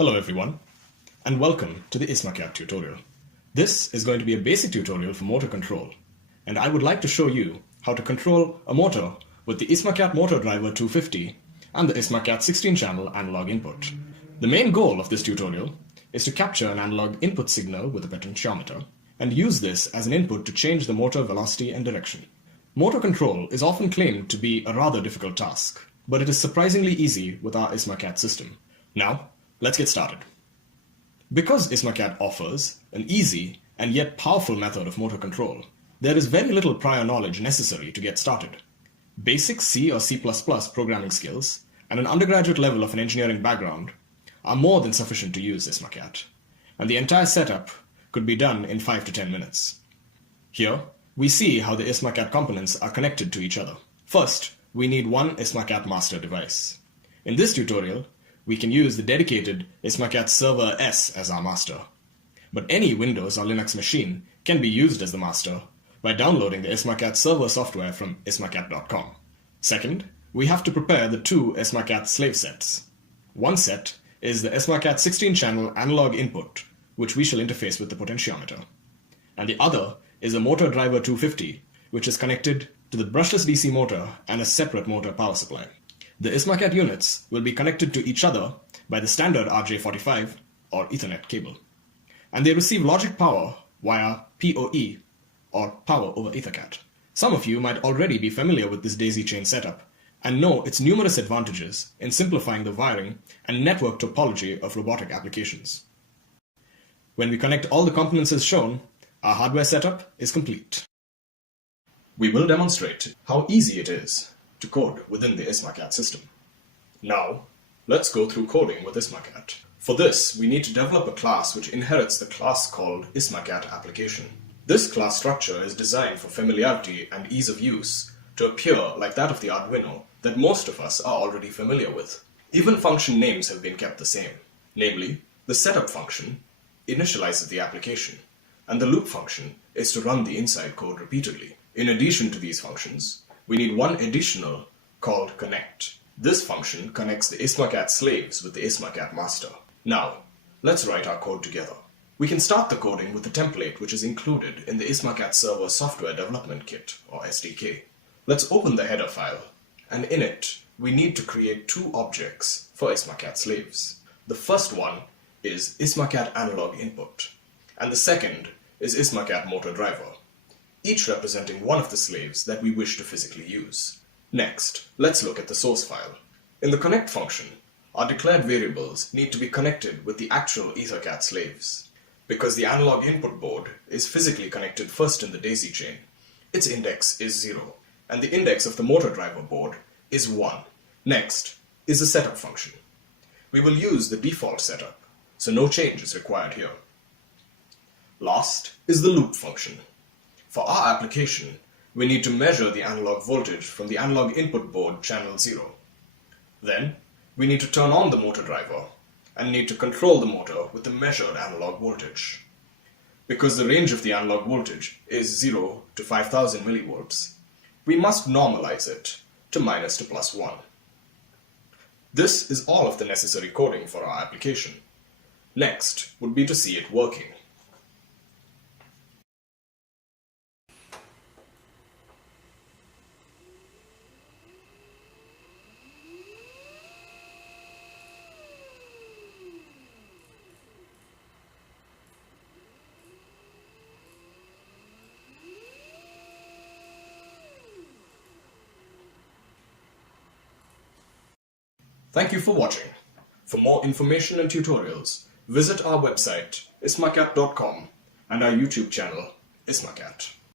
Hello everyone, and welcome to the EsmaCAT tutorial. This is going to be a basic tutorial for motor control, and I would like to show you how to control a motor with the EsmaCAT motor driver 250 and the EsmaCAT 16-channel analog input. The main goal of this tutorial is to capture an analog input signal with a potentiometer and use this as an input to change the motor velocity and direction. Motor control is often claimed to be a rather difficult task, but it is surprisingly easy with our EsmaCAT system. Now, let's get started. Because EsmaCAT offers an easy and yet powerful method of motor control, there is very little prior knowledge necessary to get started. Basic C or C++ programming skills and an undergraduate level of an engineering background are more than sufficient to use EsmaCAT, and the entire setup could be done in 5 to 10 minutes. Here, we see how the EsmaCAT components are connected to each other. First, we need one EsmaCAT master device. In this tutorial, we can use the dedicated EsmaCAT Server S as our master. But any Windows or Linux machine can be used as the master by downloading the EsmaCAT Server software from EsmaCAT.com. Second, we have to prepare the two EsmaCAT slave sets. One set is the EsmaCAT 16-channel analog input, which we shall interface with the potentiometer. And the other is a motor driver 250, which is connected to the brushless DC motor and a separate motor power supply. The EsmaCAT units will be connected to each other by the standard RJ45 or Ethernet cable, and they receive logic power via PoE or power over EtherCAT. Some of you might already be familiar with this daisy chain setup and know its numerous advantages in simplifying the wiring and network topology of robotic applications. When we connect all the components as shown, our hardware setup is complete. We will demonstrate how easy it is to code within the EsmaCAT system. Now, let's go through coding with EsmaCAT. For this, we need to develop a class which inherits the class called EsmaCAT application. This class structure is designed for familiarity and ease of use to appear like that of the Arduino that most of us are already familiar with. Even function names have been kept the same. Namely, the setup function initializes the application, and the loop function is to run the inside code repeatedly. In addition to these functions, we need one additional called connect. This function connects the EsmaCAT slaves with the EsmaCAT master. Now, let's write our code together. We can start the coding with the template which is included in the EsmaCAT Server Software Development Kit, or SDK. Let's open the header file, and in it, we need to create two objects for EsmaCAT slaves. The first one is EsmaCAT Analog Input, and the second is EsmaCAT Motor Driver, each representing one of the slaves that we wish to physically use. Next, let's look at the source file. In the connect function, our declared variables need to be connected with the actual EtherCAT slaves. Because the analog input board is physically connected first in the daisy chain, its index is 0, and the index of the motor driver board is 1. Next is the setup function. We will use the default setup, so no change is required here. Last is the loop function. For our application, we need to measure the analog voltage from the analog input board channel 0. Then, we need to turn on the motor driver and need to control the motor with the measured analog voltage. Because the range of the analog voltage is 0 to 5000 millivolts, we must normalize it to minus to plus 1. This is all of the necessary coding for our application. Next would be to see it working. Thank you for watching. For more information and tutorials, visit our website EsmaCAT.com and our YouTube channel EsmaCAT.